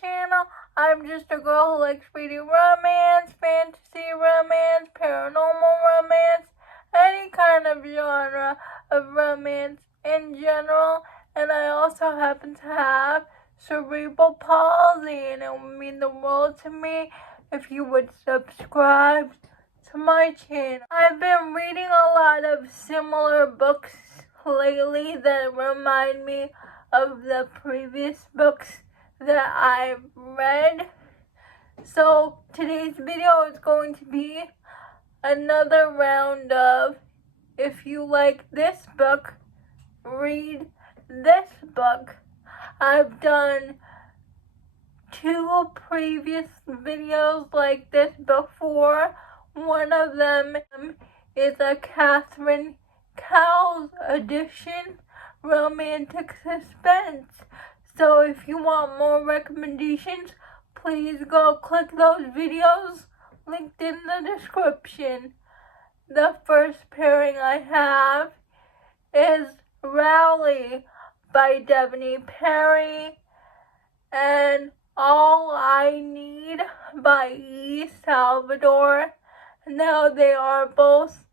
channel. I'm just a girl who likes reading romance, fantasy romance, paranormal romance, any kind of genre of romance in general. And I also happen to have cerebral palsy, and it would mean the world to me if you would subscribe to my channel. I've been reading a lot of similar books lately that remind me of the previous books that I've read. So today's video is going to be another round of, if you like this book, read this book. I've done 2 previous videos like this before. One of them is a Catherine Cowles edition, romantic suspense. So if you want more recommendations, please go click those videos linked in the description. The first pairing I have is Rowley by Devney Perry and All I Need by E. Salvador. Now they are both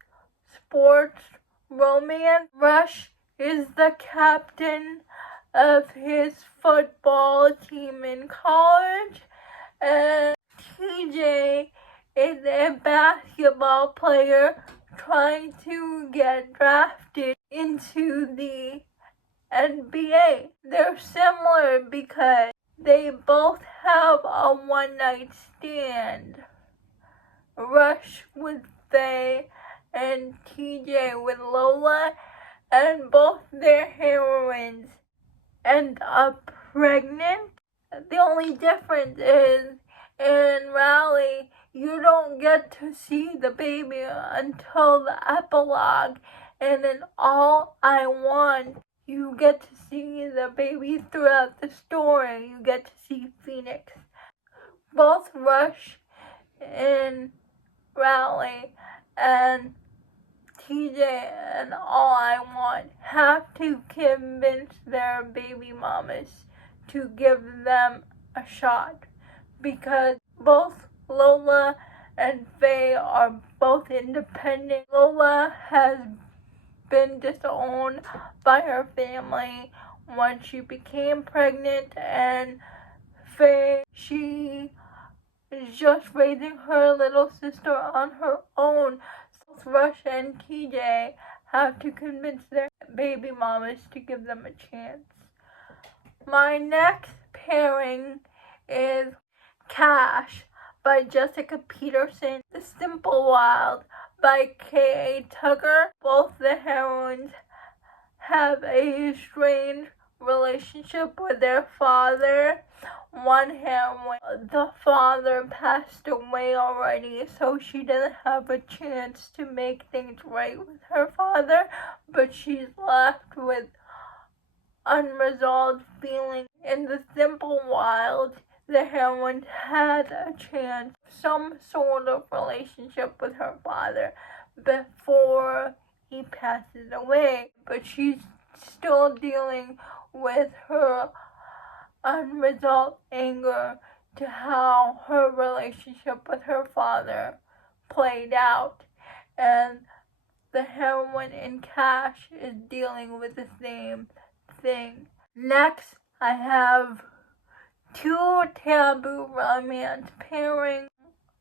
sports romance. Rush is the captain of his football team in college, and TJ is a basketball player trying to get drafted into the NBA. They're similar because they both have a one-night stand. Rush with Faye and TJ with Lola, and both their heroines end up pregnant. The only difference is in Rowley, you don't get to see the baby until the epilogue, and in All I Want, you get to see the baby throughout the story. You get to see Phoenix. Both Rush and Rowley and TJ and All I Want have to convince their baby mamas to give them a shot, because both Lola and Faye are both independent. Lola has been disowned by her family when she became pregnant, and Faye, she is just raising her little sister on her own. So Rush and TJ have to convince their baby mamas to give them a chance. My next pairing is Cash by Jessica Peterson, The Simple Wild by K.A. Tucker. Both the heroines have a strange relationship with their father. One heroine, the father passed away already, so she doesn't have a chance to make things right with her father, but she's left with unresolved feelings. In The Simple Wild, the heroine had a chance, some sort of relationship with her father before he passes away, but she's still dealing with her unresolved anger to how her relationship with her father played out, and the heroine in Cash is dealing with the same thing. Next, I have 2 taboo romance pairings.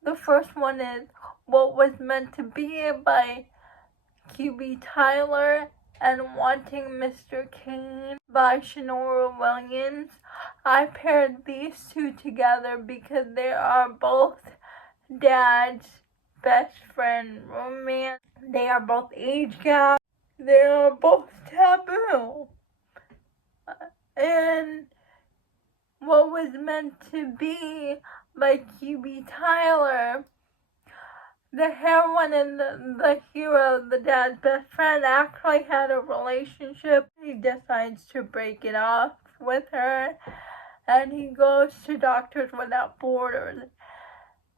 The first one is What Was Meant to Be by QB Tyler and Wanting Mr. Kane by Shonora Williams. I paired these 2 together because they are both dad's best friend romance. They are both age gap. They are both taboo. And What Was Meant to Be by QB Tyler, the heroine and the hero, the dad's best friend, actually had a relationship. He decides to break it off with her, and he goes to Doctors Without Borders.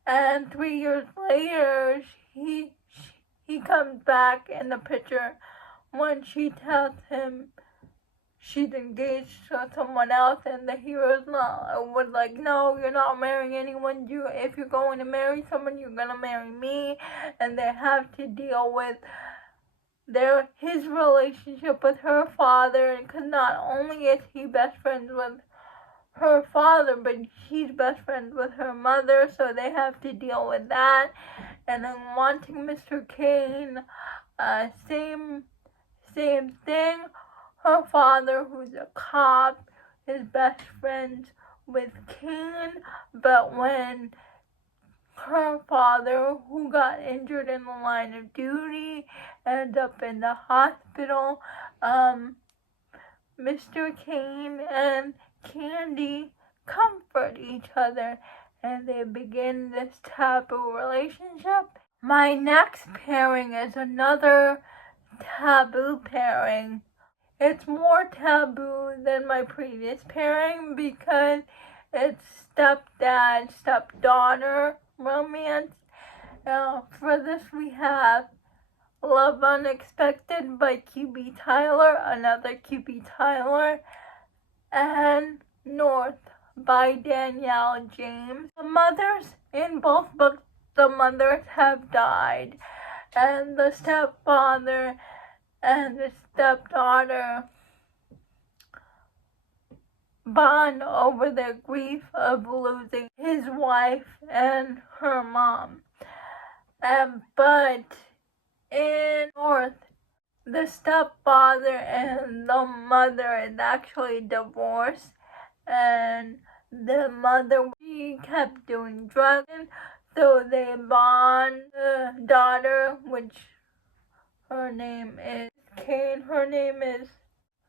And 3 years later, he comes back in the picture when she tells him she's engaged to someone else, and the hero's would like, no, you're not marrying anyone. If you're going to marry someone, you're gonna marry me. And they have to deal with his relationship with her father, because not only is he best friends with her father, but he's best friends with her mother, so they have to deal with that. And then Wanting Mr. Kane, same thing. Her father, who's a cop, is best friends with Kane, but when her father, who got injured in the line of duty, ended up in the hospital, Mr. Kane and Candy comfort each other, and they begin this taboo relationship. My next pairing is another taboo pairing. It's more taboo than my previous pairing because it's stepdad, stepdaughter romance. For this we have Love Unexpected by QB Tyler, another QB Tyler, and North by Danielle James. The mothers in both books, the mothers have died, and the stepfather and the stepdaughter bond over their grief of losing his wife and her mom. But in North, the stepfather and the mother is actually divorced, and the mother, she kept doing drugs, so they bond. The daughter, which her name is Kane,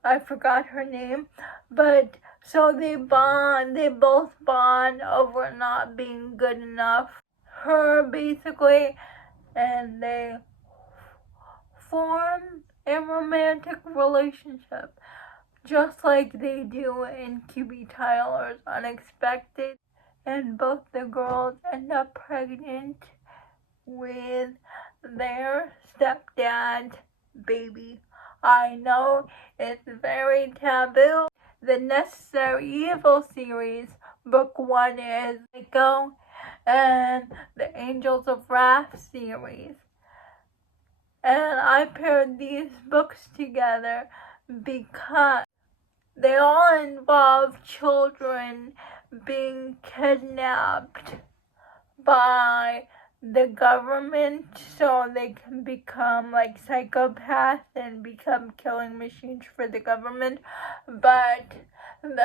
I forgot her name, but so they both bond over not being good enough. Her, basically, and they form a romantic relationship, just like they do in QB Tyler's Unexpected, and both the girls end up pregnant with their stepdad's baby. I know it's very taboo. The Necessary Evil series, book 1 is Psycho, and the Angels of Wrath series. And I paired these books together because they all involve children being kidnapped by the government so they can become like psychopaths and become killing machines for the government. But in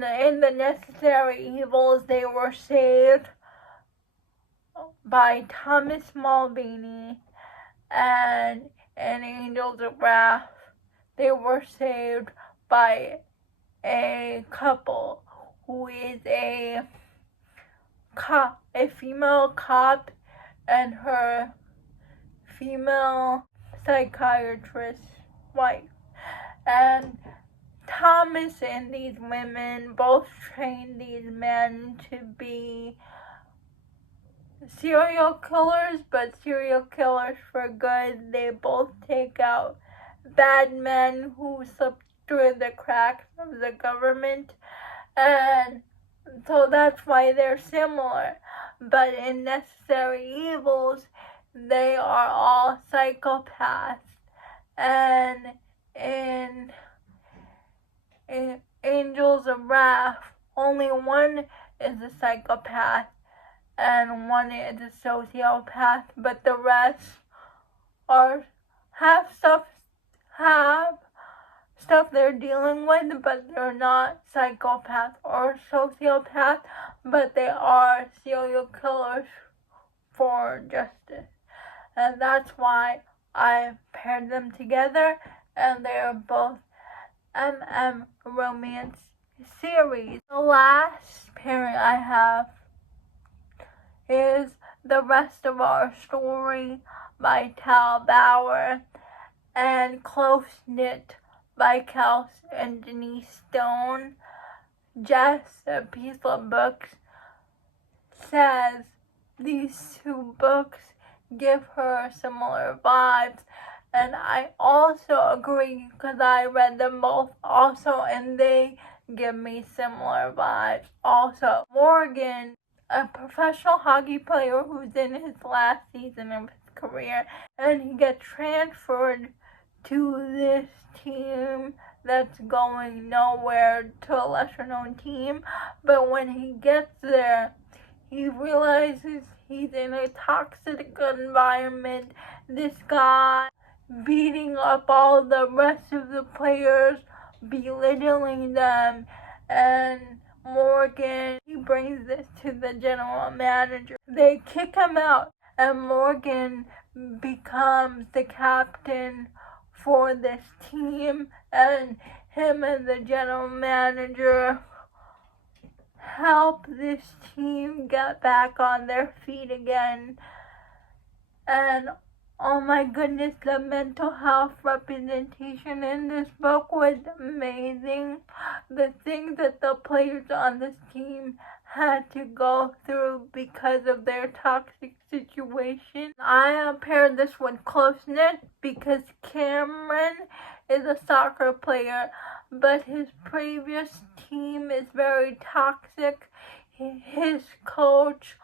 the Necessary Evils, they were saved by Thomas Mulvaney, and in Angels of Wrath, they were saved by a couple who is a female cop and her female psychiatrist wife. And Thomas and these women both train these men to be serial killers, but serial killers for good. They both take out bad men who slipped through the cracks of the government, and so that's why they're similar. But in Necessary Evils, they are all psychopaths, and in Angels of Wrath, only one is a psychopath and one is a sociopath, but the rest have stuff they're dealing with, but they're not psychopath or sociopath, but they are serial killers for justice. And that's why I paired them together, and they are both romance series. The last pairing I have is The Rest of Our Story by Tal Bauer and Close Knit by Cowles and Denise Stone. Jess, a piece of books, says these two books give her similar vibes, And I also agree because I read them both also, and they give me similar vibes. Also, Morgan, a professional hockey player who's in his last season of his career, and he gets transferred to this team that's going nowhere, to a lesser known team. But when he gets there, he realizes he's in a toxic environment. This guy beating up all the rest of the players, belittling them, and Morgan, he brings this to the general manager. They kick him out, and Morgan becomes the captain for this team, and him and the general manager help this team get back on their feet again. And oh my goodness, the mental health representation in this book was amazing. The things that the players on this team had to go through because of their toxic situation. I paired this with Close Knit because Cameron is a soccer player, but his previous team is very toxic. His coach,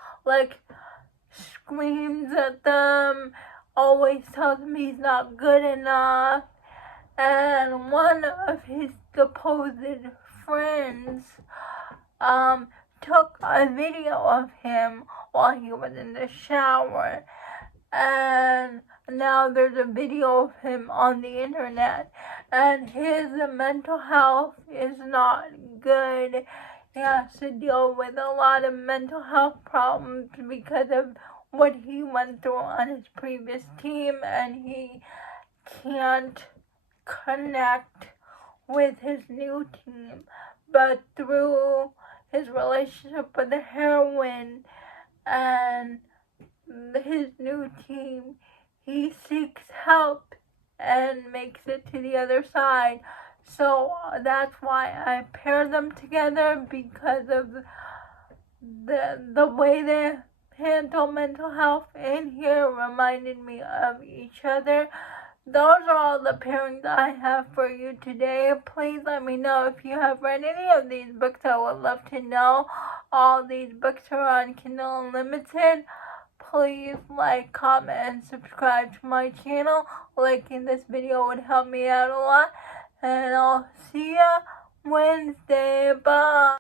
screams at them, always tells him he's not good enough, and one of his supposed friends took a video of him while he was in the shower, and now there's a video of him on the internet, and his mental health is not good. He has to deal with a lot of mental health problems because of what he went through on his previous team, and he can't connect with his new team. But through his relationship with the heroine and his new team, he seeks help and makes it to the other side. So that's why I pair them together, because of the way they handle mental health in here reminded me of each other. Those are all the pairings I have for you today. Please let me know if you have read any of these books. I would love to know. All these books are on Kindle Unlimited. Please like, comment, and subscribe to my channel. Liking this video would help me out a lot. And I'll see ya Wednesday. Bye.